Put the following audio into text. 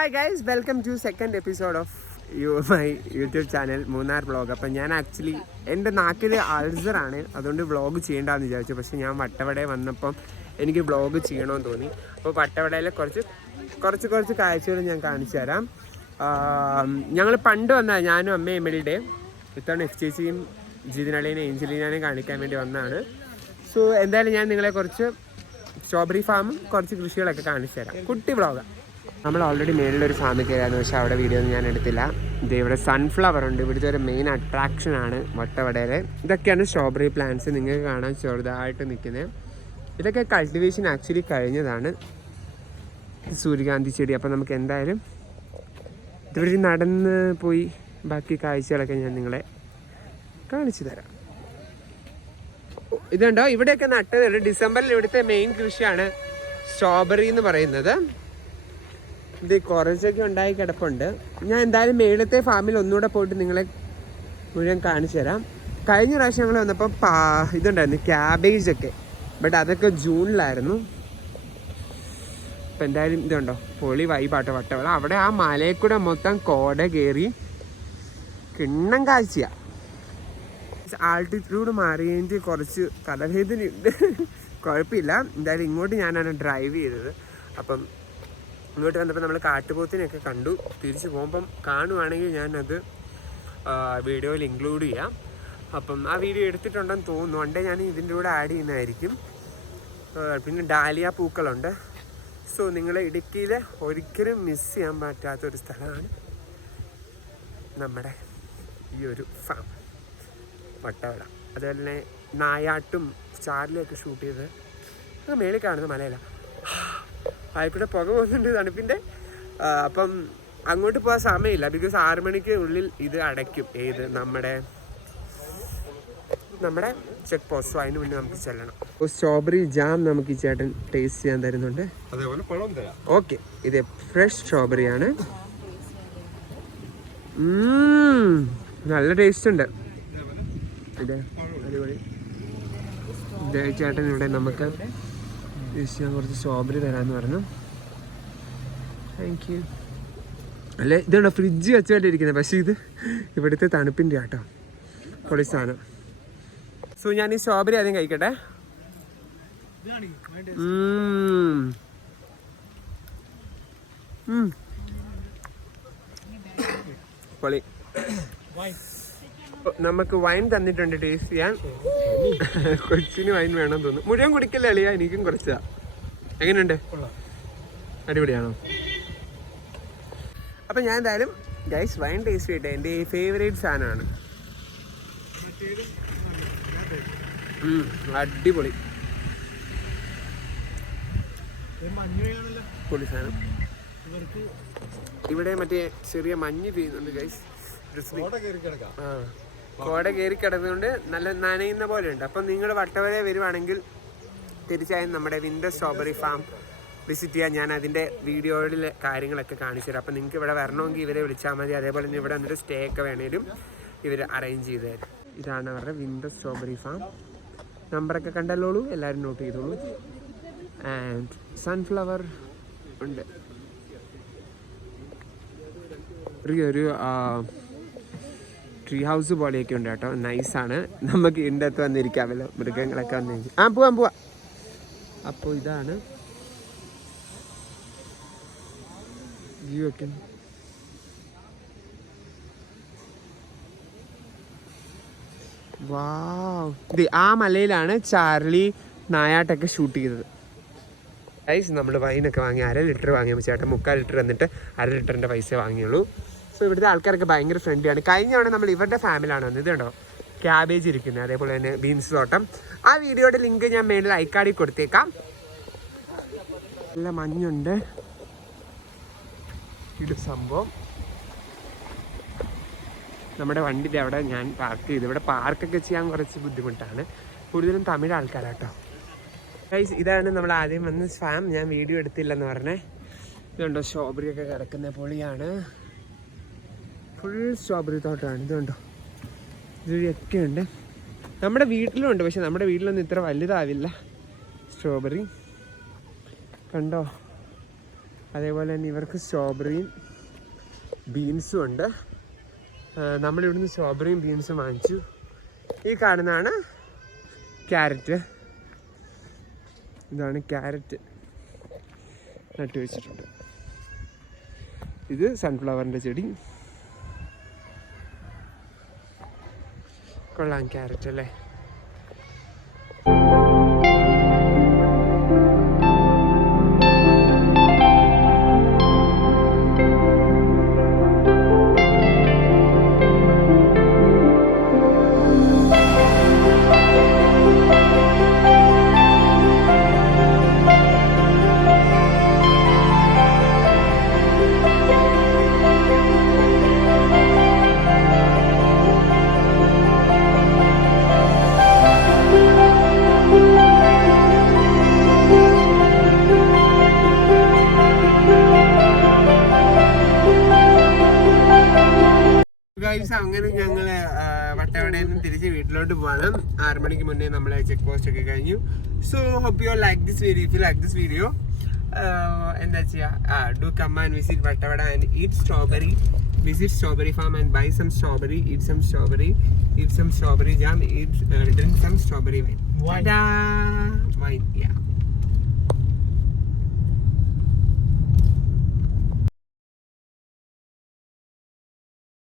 Hi guys, welcome to second episode of my YouTube channel Munnar vlog. അപ്പം ഞാൻ actually എൻ്റെ നാട്ടിൽ അൾസറാണ്, അതുകൊണ്ട് വ്ളോഗ് ചെയ്യേണ്ടെന്ന് വിചാരിച്ചു. പക്ഷേ ഞാൻ വട്ടവടയിൽ വന്നപ്പം എനിക്ക് വ്ളോഗ് ചെയ്യണമെന്ന് തോന്നി. അപ്പോൾ വട്ടവടയിലെ കുറച്ച് കാഴ്ചകൾ ഞാൻ കാണിച്ചു തരാം. ഞങ്ങൾ പണ്ട് വന്നതാണ്, ഞാനും അമ്മയും എമിലിയുടെ ഇത്തവണ എഫ് ചേച്ചിയും ജിതിനളീനെ ഏഞ്ചലീനാനെ കാണിക്കാൻ വേണ്ടി വന്നതാണ്. സോ എന്തായാലും ഞാൻ നിങ്ങളെ കുറച്ച് സ്ട്രോബെറി ഫാമും കുറച്ച് കൃഷികളൊക്കെ കാണിച്ചു തരാം. കുട്ടി വ്ളോഗാണ്. നമ്മൾ ഓൾറെഡി മേളിലൊരു ഫാമിൽ കയറാന്ന്, പക്ഷേ അവിടെ വീഡിയോ ഒന്നും ഞാൻ എടുത്തില്ല. ഇത് ഇവിടെ സൺഫ്ലവർ ഉണ്ട്, ഇവിടുത്തെ ഒരു മെയിൻ അട്രാക്ഷനാണ് വട്ടവടയിലെ. ഇതൊക്കെയാണ് സ്ട്രോബെറി പ്ലാന്റ്സ്, നിങ്ങൾക്ക് കാണാൻ ചെറുതായിട്ട് നിൽക്കുന്നത്. ഇതൊക്കെ കൾട്ടിവേഷൻ ആക്ച്വലി കഴിഞ്ഞതാണ്, സൂര്യകാന്തി ചെടി. അപ്പോൾ നമുക്ക് എന്തായാലും ഇതുവഴി നടന്ന് പോയി ബാക്കി കാഴ്ചകളൊക്കെ ഞാൻ നിങ്ങളെ കാണിച്ചു തരാം. ഇതുണ്ടോ, ഇവിടെയൊക്കെ നട്ടതുണ്ട്. ഡിസംബറിൽ ഇവിടുത്തെ മെയിൻ കൃഷിയാണ് സ്ട്രോബെറി എന്ന് പറയുന്നത്. ഇത് കുറച്ചൊക്കെ ഉണ്ടായി കിടപ്പുണ്ട്. ഞാൻ എന്തായാലും മേളത്തെ ഫാമിൽ ഒന്നുകൂടെ പോയിട്ട് നിങ്ങളെ മുഴുവൻ കാണിച്ചു തരാം. കഴിഞ്ഞ പ്രാവശ്യം ഞങ്ങൾ വന്നപ്പോൾ ഇതുണ്ടായിരുന്നു ക്യാബേജൊക്കെ, ബട്ട് അതൊക്കെ ജൂണിലായിരുന്നു. അപ്പം എന്തായാലും ഇതുണ്ടോ, പൊളി വൈബാട്ടോ വട്ടവട. അവിടെ ആ മലയിൽ കൂടെ മൊത്തം കോട കയറി കിണ്ണം കാഴ്ചയാണ്. ആൾട്ടിറ്റ്യൂഡ് മാറിയതിൻ്റെ കുറച്ച് തലവേദനയുണ്ട്, കുഴപ്പമില്ല. എന്തായാലും ഇങ്ങോട്ട് ഞാനാണ് ഡ്രൈവ് ചെയ്തത്. അപ്പം ഇങ്ങോട്ട് വന്നപ്പോൾ നമ്മൾ കാട്ടുപോത്തിനെയൊക്കെ കണ്ടു. തിരിച്ച് പോകുമ്പം കാണുവാണെങ്കിൽ ഞാനത് വീഡിയോയിൽ ഇൻക്ലൂഡ് ചെയ്യാം. അപ്പം ആ വീഡിയോ എടുത്തിട്ടുണ്ടെന്ന് തോന്നുന്നു, ഉണ്ടേ ഞാൻ ഇതിൻ്റെ കൂടെ ആഡ് ചെയ്യുന്നതായിരിക്കും. പിന്നെ ഡാലിയ പൂക്കളുണ്ട്. സോ നിങ്ങൾ ഇടുക്കിയിൽ ഒരിക്കലും മിസ് ചെയ്യാൻ പറ്റാത്തൊരു സ്ഥലമാണ് നമ്മുടെ ഈ ഒരു ഫാം വട്ടവട. അതുപോലെ തന്നെ നായാട്ടും ചാർലിയൊക്കെ ഷൂട്ട് ചെയ്ത് അത് മേളിൽ കാണുന്ന മലയില ആയിക്കൂടെ പുക പോകുന്നുണ്ട് തണുപ്പിൻ്റെ. അപ്പം അങ്ങോട്ട് പോകാൻ സമയമില്ല, ബിക്കോസ് 6 മണിക്ക് ഉള്ളിൽ ഇത് അടയ്ക്കും. ഏത് നമ്മുടെ ചെക്ക് പോസ്റ്റ്. അതിന് മുന്നേ നമുക്ക് ചെല്ലണം. സ്ട്രോബെറി ജാം നമുക്ക് ഈ ചേട്ടൻ ടേസ്റ്റ് ചെയ്യാൻ തരുന്നുണ്ട്. ഓക്കെ, ഇത് ഫ്രഷ് സ്ട്രോബെറി ആണ്. നല്ല ടേസ്റ്റ് ഉണ്ട്. ഇത് അടിപൊളി. ചേട്ടൻ ഇവിടെ നമുക്ക് ഞാൻ കുറച്ച് സ്ട്രോബെറി തരാമെന്ന് പറഞ്ഞു. Thank you. അല്ലേ, ഇതാണോ ഫ്രിഡ്ജ് വെച്ചുകൊണ്ടിരിക്കുന്നത്, പക്ഷേ ഇത് ഇവിടുത്തെ തണുപ്പിൻ്റെ ആട്ടോ, പൊളി സാധനം. സോ ഞാൻ ഈ സ്ട്രോബെറി ആദ്യം കഴിക്കട്ടെ. പൊളി. നമുക്ക് വൈൻ തന്നിട്ടുണ്ട് ടേസ്റ്റ് ചെയ്യാൻ. കൊച്ചിന് വൈൻ വേണമെന്ന് തോന്നുന്നു. മുഴുവൻ കുടിക്കല്ലേ അളിയ, എനിക്കും കുറച്ചാ. എങ്ങനെയുണ്ട്, അടിപൊളിയാണോ? അപ്പം ഞാൻ എന്തായാലും ഗൈസ് വൈൻ ടേസ്റ്റ് ചെയ്യട്ടെ. എൻ്റെ ഫേവറേറ്റ് സാധനമാണ്. അടിപൊളി പൊളി സാധനം. ഇവിടെ മറ്റേ ചെറിയ മഞ്ഞ് പെയ്യുന്നുണ്ട് ഗൈസ്. കോട കയറി കിടന്നുകൊണ്ട് നല്ല നനയുന്ന പോലെ ഉണ്ട്. അപ്പം നിങ്ങൾ വട്ടവട വരുവാണെങ്കിൽ തീർച്ചയായും നമ്മുടെ വിന്റർ സ്ട്രോബെറി ഫാം വിസിറ്റ് ചെയ്യാൻ ഞാൻ അതിൻ്റെ വീഡിയോയിൽ കാര്യങ്ങളൊക്കെ കാണിച്ചു തരാം. അപ്പം നിങ്ങൾക്ക് ഇവിടെ വരണമെങ്കിൽ ഇവരെ വിളിച്ചാൽ മതി. അതേപോലെ തന്നെ ഇവിടെ വന്നിട്ട് സ്റ്റേ ഒക്കെ വേണേലും ഇവർ അറേഞ്ച് ചെയ്ത് തരും. ഇതാണ് അവരുടെ വിന്റർ സ്ട്രോബെറി ഫാം. നമ്പറൊക്കെ കണ്ടല്ലോളൂ, എല്ലാവരും നോട്ട് ചെയ്തോളൂ. ആൻഡ് സൺഫ്ലവർ ഉണ്ട്. ഒരു ട്രീ ഹൗസ് പോലെയൊക്കെ ഉണ്ട് കേട്ടോ, നൈസാണ്. നമുക്ക് ഇതിൻ്റെ അകത്ത് വന്നിരിക്കാമല്ലോ, മൃഗങ്ങളൊക്കെ വന്നിരിക്കും. പോവാം. അപ്പോൾ ഇതാണ് വ്യൂ ഒക്കെ. വാവ്, ആ മലയിലാണ് ചാർലി നായാട്ടൊക്കെ ഷൂട്ട് ചെയ്തത്. ഗൈസ് നമ്മൾ വൈനൊക്കെ വാങ്ങി 1/2 ലിറ്റർ വാങ്ങിയപ്പോൾ ചേട്ടൻ 3/4 ലിറ്റർ എന്നിട്ട് 1/2 ലിറ്ററിൻ്റെ പൈസ വാങ്ങിയുള്ളൂ. സോ ഇവിടുത്തെ ആൾക്കാരൊക്കെ ഭയങ്കര ഫ്രണ്ട്ലിയാണ്. കഴിഞ്ഞ തവണ നമ്മൾ ഇവരുടെ ഫാമിലാണ് വന്നത്. ഇതുണ്ടോ ക്യാബേജ് ഇരിക്കുന്നത്, അതേപോലെ തന്നെ ബീൻസ് തോട്ടം. ആ വീഡിയോയുടെ ലിങ്ക് ഞാൻ മേളിൽ ഐക്കാർഡിൽ കൊടുത്തേക്കാം. നല്ല മഞ്ഞുണ്ട്. ഇത് സംഭവം നമ്മുടെ വണ്ടിൻ്റെ അവിടെ ഞാൻ പാർക്ക് ചെയ്തു. ഇവിടെ പാർക്കൊക്കെ ചെയ്യാൻ കുറച്ച് ബുദ്ധിമുട്ടാണ്, കൂടുതലും തമിഴ് ആൾക്കാരാട്ടോ. ഗൈസ് ഇതാണ് നമ്മൾ ആദ്യം വന്ന ഫാം. ഞാൻ വീഡിയോ എടുത്തില്ലെന്ന് പറഞ്ഞേ. ഇതുണ്ടോ സ്ട്രോബെറി ഒക്കെ കിടക്കുന്ന പൊളിയാണ്. ഫുൾ സ്ട്രോബെറി തോട്ടമാണ്. ഇതുണ്ടോ, ഇതൊക്കെ ഉണ്ട്. നമ്മുടെ വീട്ടിലും ഉണ്ട്, പക്ഷെ നമ്മുടെ വീട്ടിലൊന്നും ഇത്ര വലുതാവില്ല സ്ട്രോബെറി. കണ്ടോ, അതേപോലെ തന്നെ ഇവർക്ക് സ്ട്രോബെറിയും ബീൻസും ഉണ്ട്. നമ്മളിവിടുന്ന് സ്ട്രോബെറിയും ബീൻസും വാങ്ങിച്ചു. ഈ കാണുന്നതാണ് ക്യാരറ്റ്. ഇതാണ് ക്യാരറ്റ് നട്ടു വെച്ചിട്ടുണ്ട്. ഇത് സൺഫ്ലവറിൻ്റെ ചെടി. കൊള്ളാം ക്യാരറ്റ് അല്ലേ. അങ്ങനെ ഞങ്ങള് വട്ടവടയിൽ നിന്ന് തിരിച്ച് വീട്ടിലോട്ട് പോവാണ്. 6 മണിക്ക് മുന്നേ നമ്മളെ ചെക്ക് പോസ്റ്റ് ഒക്കെ കഴിഞ്ഞു. So hope you like this video. If you like this video എന്താ ചെയ്യുക, do come and visit Vattavada and eat strawberry. Visit strawberry farm and buy some strawberry, eat some strawberry jam, drink some strawberry wine. Ta-da!